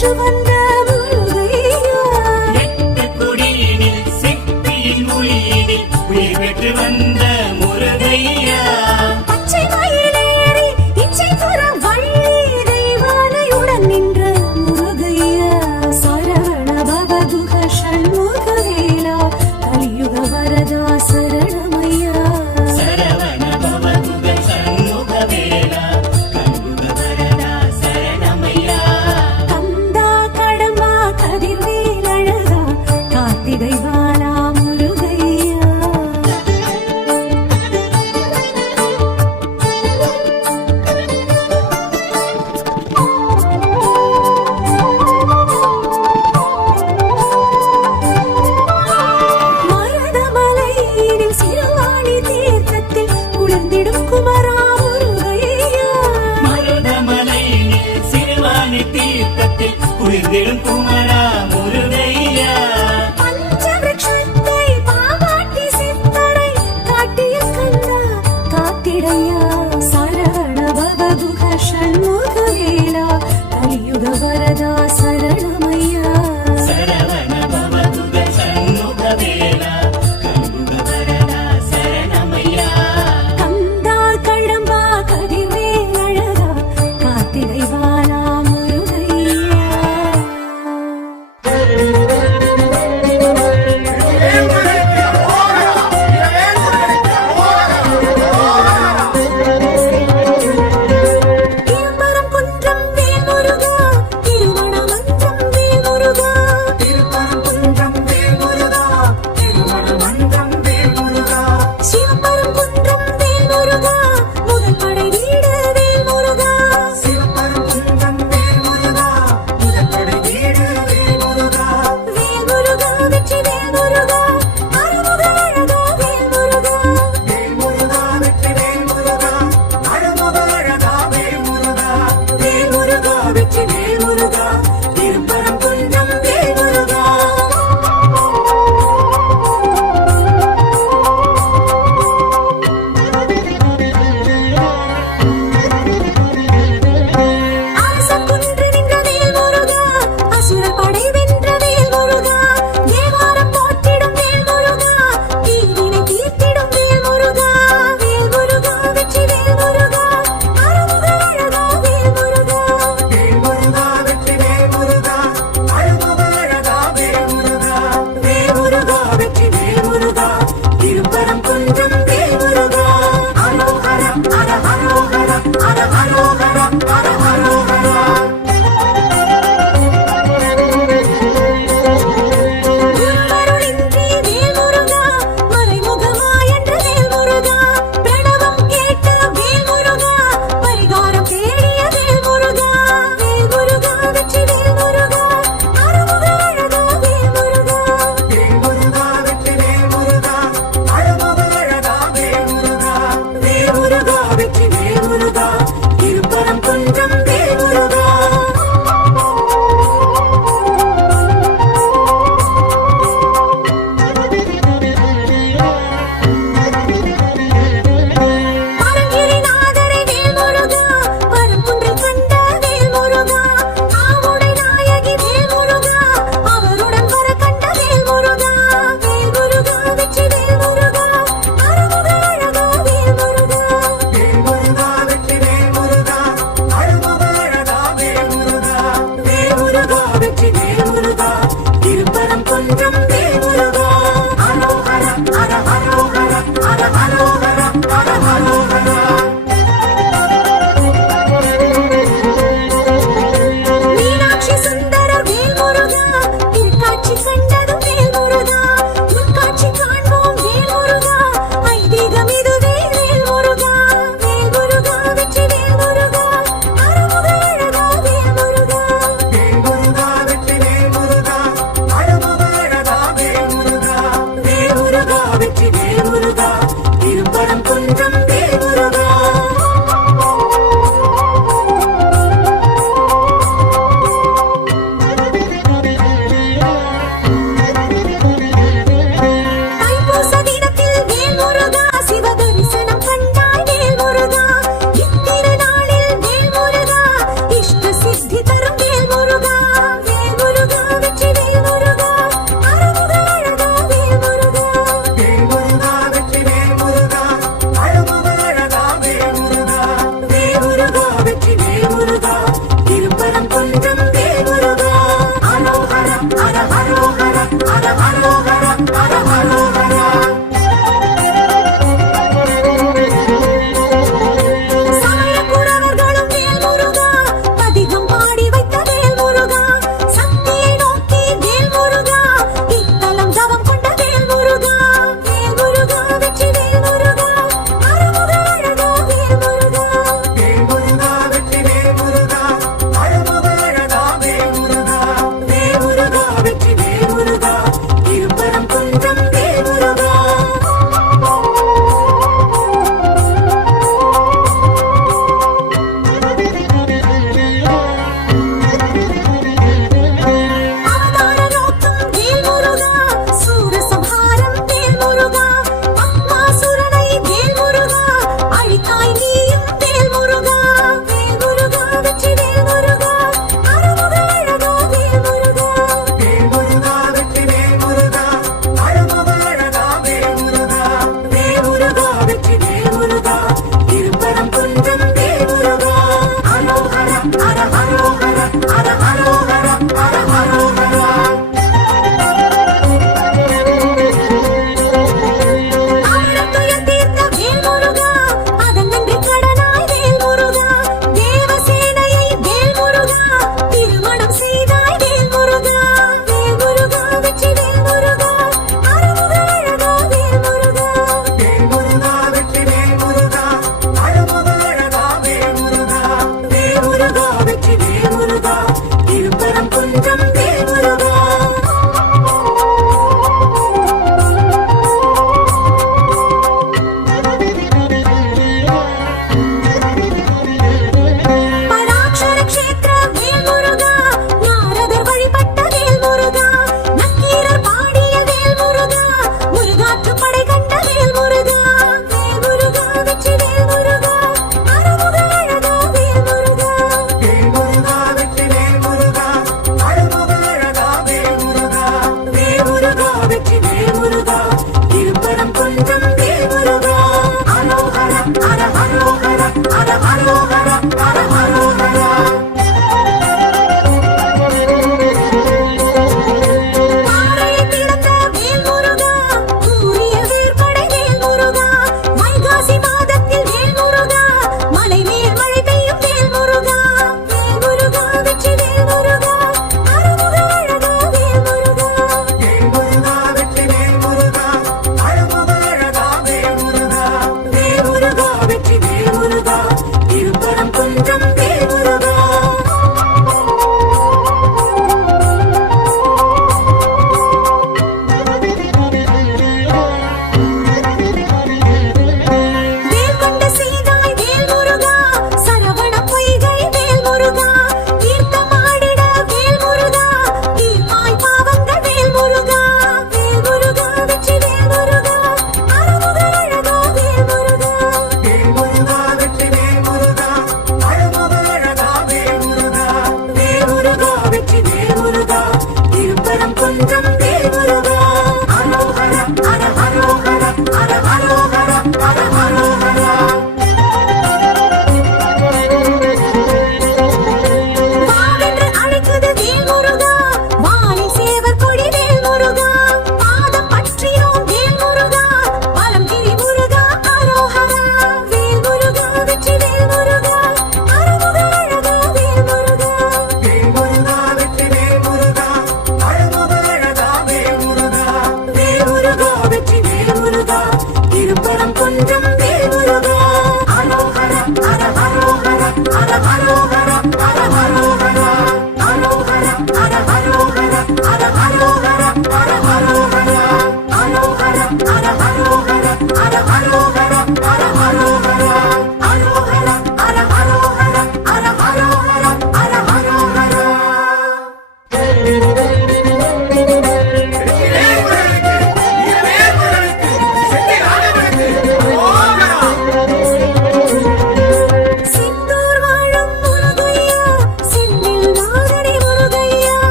பெற்று வந்த முருகையா? குடியினில் சக்தியின் மொழியினில் வந்த